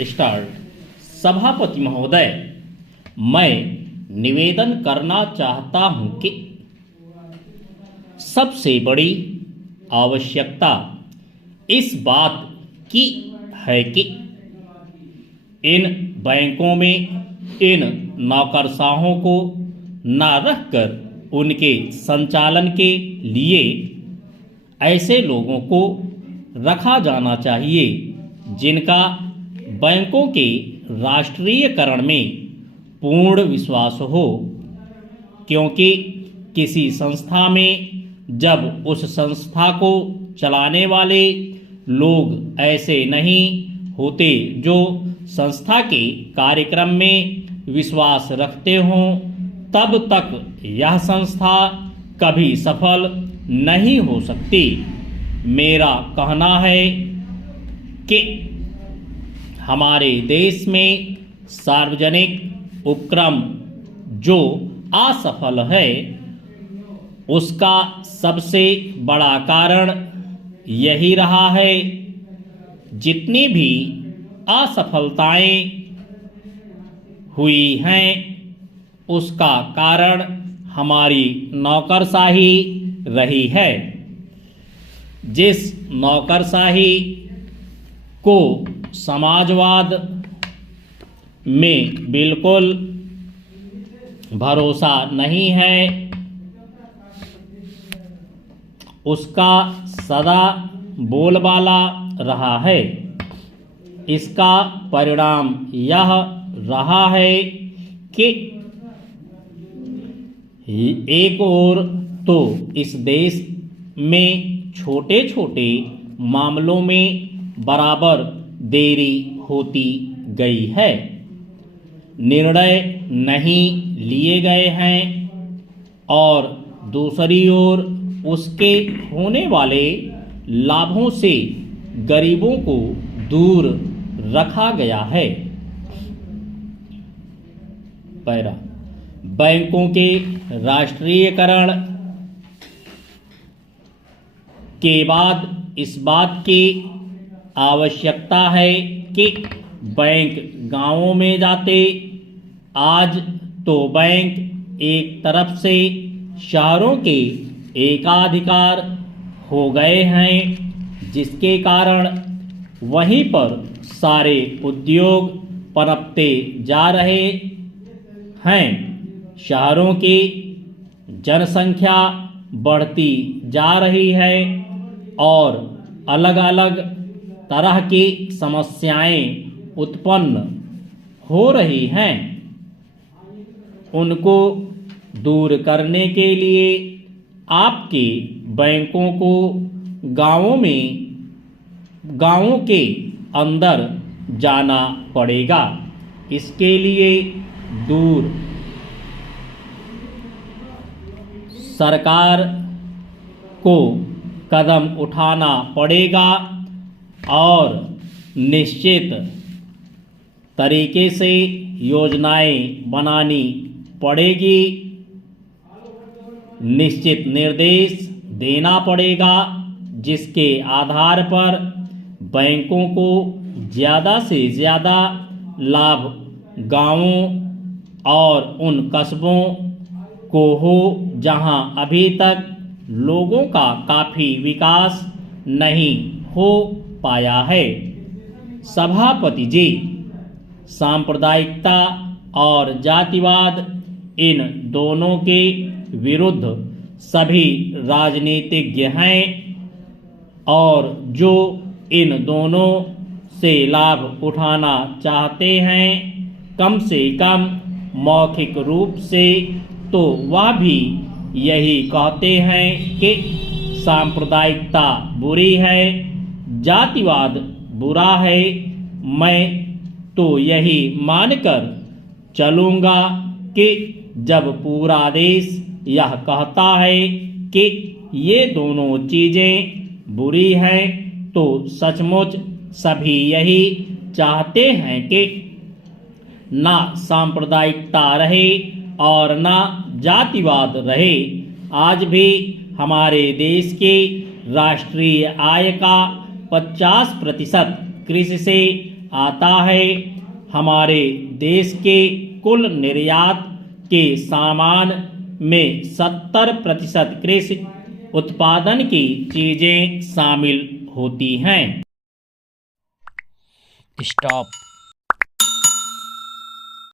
Start. सभापति महोदय, मैं निवेदन करना चाहता हूं कि सबसे बड़ी आवश्यकता इस बात की है कि इन बैंकों में इन नौकरशाहों को न रखकर उनके संचालन के लिए ऐसे लोगों को रखा जाना चाहिए जिनका बैंकों के राष्ट्रीयकरण में पूर्ण विश्वास हो, क्योंकि किसी संस्था में जब उस संस्था को चलाने वाले लोग ऐसे नहीं होते जो संस्था के कार्यक्रम में विश्वास रखते हों, तब तक यह संस्था कभी सफल नहीं हो सकती। मेरा कहना है कि हमारे देश में सार्वजनिक उपक्रम जो असफल है, उसका सबसे बड़ा कारण यही रहा है। जितनी भी असफलताएं हुई हैं, उसका कारण हमारी नौकरशाही रही है। जिस नौकरशाही को समाजवाद में बिल्कुल भरोसा नहीं है, उसका सदा बोलबाला रहा है। इसका परिणाम यह रहा है कि एक ओर तो इस देश में छोटे छोटे मामलों में बराबर देरी होती गई है, निर्णय नहीं लिए गए हैं, और दूसरी ओर उसके होने वाले लाभों से गरीबों को दूर रखा गया है। पैरा बैंकों के राष्ट्रीयकरण के बाद इस बात की आवश्यकता है कि बैंक गांवों में जाते। आज तो बैंक एक तरफ से शहरों के एकाधिकार हो गए हैं, जिसके कारण वहीं पर सारे उद्योग पनपते जा रहे हैं। शहरों की जनसंख्या बढ़ती जा रही है और अलग अलग तरह की समस्याएं उत्पन्न हो रही हैं। उनको दूर करने के लिए आपके बैंकों को गांवों के अंदर जाना पड़ेगा। इसके लिए दूर सरकार को कदम उठाना पड़ेगा और निश्चित तरीके से योजनाएं बनानी पड़ेगी, निश्चित निर्देश देना पड़ेगा, जिसके आधार पर बैंकों को ज़्यादा से ज़्यादा लाभ गांवों और उन कस्बों को हो जहां अभी तक लोगों का काफ़ी विकास नहीं हो पाया है। सभापति जी, सांप्रदायिकता और जातिवाद इन दोनों के विरुद्ध सभी राजनीतिज्ञ हैं, और जो इन दोनों से लाभ उठाना चाहते हैं, कम से कम मौखिक रूप से तो वह भी यही कहते हैं कि सांप्रदायिकता बुरी है, जातिवाद बुरा है। मैं तो यही मानकर चलूँगा कि जब पूरा देश यह कहता है कि ये दोनों चीज़ें बुरी हैं, तो सचमुच सभी यही चाहते हैं कि ना सांप्रदायिकता रहे और ना जातिवाद रहे। आज भी हमारे देश के राष्ट्रीय आय का 50% कृषि से आता है। हमारे देश के कुल निर्यात के सामान में 70% कृषि उत्पादन की चीजें शामिल होती हैं। स्टॉप।